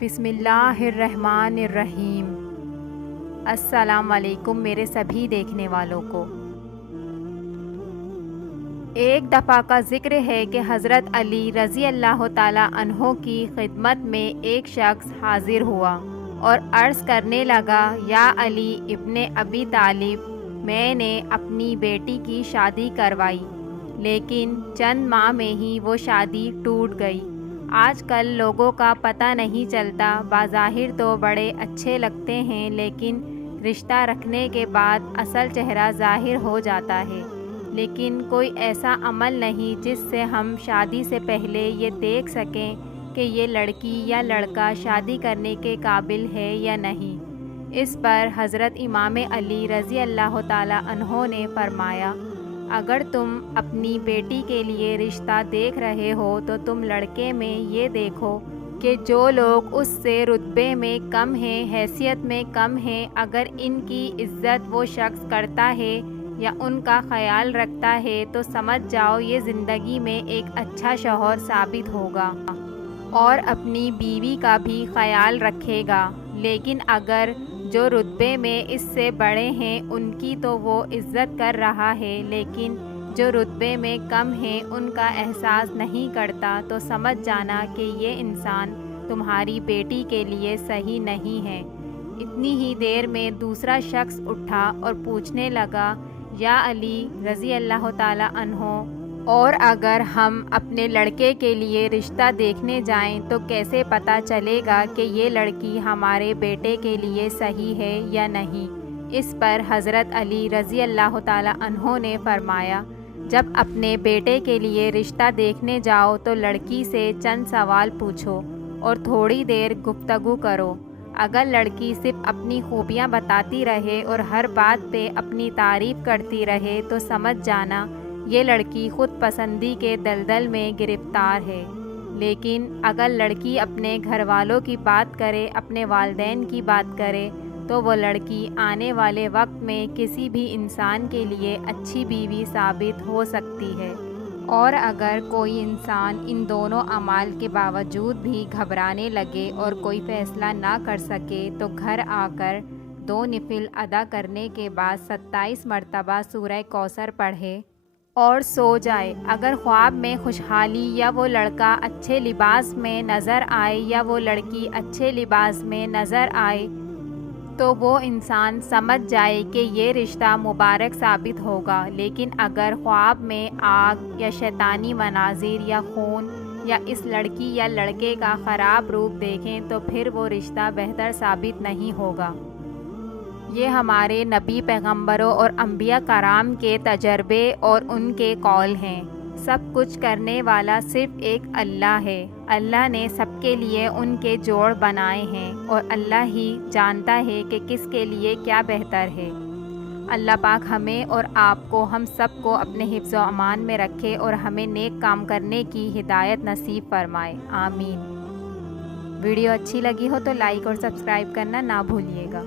بسم اللہ الرحمن الرحیم۔ السلام علیکم میرے سبھی دیکھنے والوں کو۔ ایک دفعہ کا ذکر ہے کہ حضرت علی رضی اللہ تعالی عنہ کی خدمت میں ایک شخص حاضر ہوا اور عرض کرنے لگا، یا علی ابن ابی طالب، میں نے اپنی بیٹی کی شادی کروائی لیکن چند ماہ میں ہی وہ شادی ٹوٹ گئی۔ آج کل لوگوں کا پتہ نہیں چلتا، بظاہر تو بڑے اچھے لگتے ہیں لیکن رشتہ رکھنے کے بعد اصل چہرہ ظاہر ہو جاتا ہے۔ لیکن کوئی ایسا عمل نہیں جس سے ہم شادی سے پہلے یہ دیکھ سکیں کہ یہ لڑکی یا لڑکا شادی کرنے کے قابل ہے یا نہیں۔ اس پر حضرت امام علی رضی اللہ تعالی عنہ نے فرمایا، اگر تم اپنی بیٹی کے لیے رشتہ دیکھ رہے ہو تو تم لڑکے میں یہ دیکھو کہ جو لوگ اس سے رتبے میں کم ہیں، حیثیت میں کم ہیں، اگر ان کی عزت وہ شخص کرتا ہے یا ان کا خیال رکھتا ہے تو سمجھ جاؤ یہ زندگی میں ایک اچھا شوہر ثابت ہوگا اور اپنی بیوی کا بھی خیال رکھے گا۔ لیکن اگر جو رتبے میں اس سے بڑے ہیں ان کی تو وہ عزت کر رہا ہے لیکن جو رتبے میں کم ہیں ان کا احساس نہیں کرتا تو سمجھ جانا کہ یہ انسان تمہاری بیٹی کے لیے صحیح نہیں ہے۔ اتنی ہی دیر میں دوسرا شخص اٹھا اور پوچھنے لگا، یا علی رضی اللہ تعالی عنہ، اور اگر ہم اپنے لڑکے کے لیے رشتہ دیکھنے جائیں تو کیسے پتہ چلے گا کہ یہ لڑکی ہمارے بیٹے کے لیے صحیح ہے یا نہیں؟ اس پر حضرت علی رضی اللہ تعالی عنہ نے فرمایا، جب اپنے بیٹے کے لیے رشتہ دیکھنے جاؤ تو لڑکی سے چند سوال پوچھو اور تھوڑی دیر گفتگو کرو۔ اگر لڑکی صرف اپنی خوبیاں بتاتی رہے اور ہر بات پہ اپنی تعریف کرتی رہے تو سمجھ جانا یہ لڑکی خود پسندی کے دلدل میں گرفتار ہے۔ لیکن اگر لڑکی اپنے گھر والوں کی بات کرے، اپنے والدین کی بات کرے تو وہ لڑکی آنے والے وقت میں کسی بھی انسان کے لیے اچھی بیوی ثابت ہو سکتی ہے۔ اور اگر کوئی انسان ان دونوں اعمال کے باوجود بھی گھبرانے لگے اور کوئی فیصلہ نہ کر سکے تو گھر آ کر 2 نفل ادا کرنے کے بعد 27 مرتبہ سورہ کوثر پڑھے اور سو جائے۔ اگر خواب میں خوشحالی یا وہ لڑکا اچھے لباس میں نظر آئے یا وہ لڑکی اچھے لباس میں نظر آئے تو وہ انسان سمجھ جائے کہ یہ رشتہ مبارک ثابت ہوگا۔ لیکن اگر خواب میں آگ یا شیطانی مناظر یا خون یا اس لڑکی یا لڑکے کا خراب روپ دیکھیں تو پھر وہ رشتہ بہتر ثابت نہیں ہوگا۔ یہ ہمارے نبی، پیغمبروں اور انبیاء کرام کے تجربے اور ان کے قول ہیں۔ سب کچھ کرنے والا صرف ایک اللہ ہے۔ اللہ نے سب کے لیے ان کے جوڑ بنائے ہیں اور اللہ ہی جانتا ہے کہ کس کے لیے کیا بہتر ہے۔ اللہ پاک ہمیں اور آپ کو، ہم سب کو اپنے حفظ و امان میں رکھے اور ہمیں نیک کام کرنے کی ہدایت نصیب فرمائے، آمین۔ ویڈیو اچھی لگی ہو تو لائک اور سبسکرائب کرنا نہ بھولیے گا۔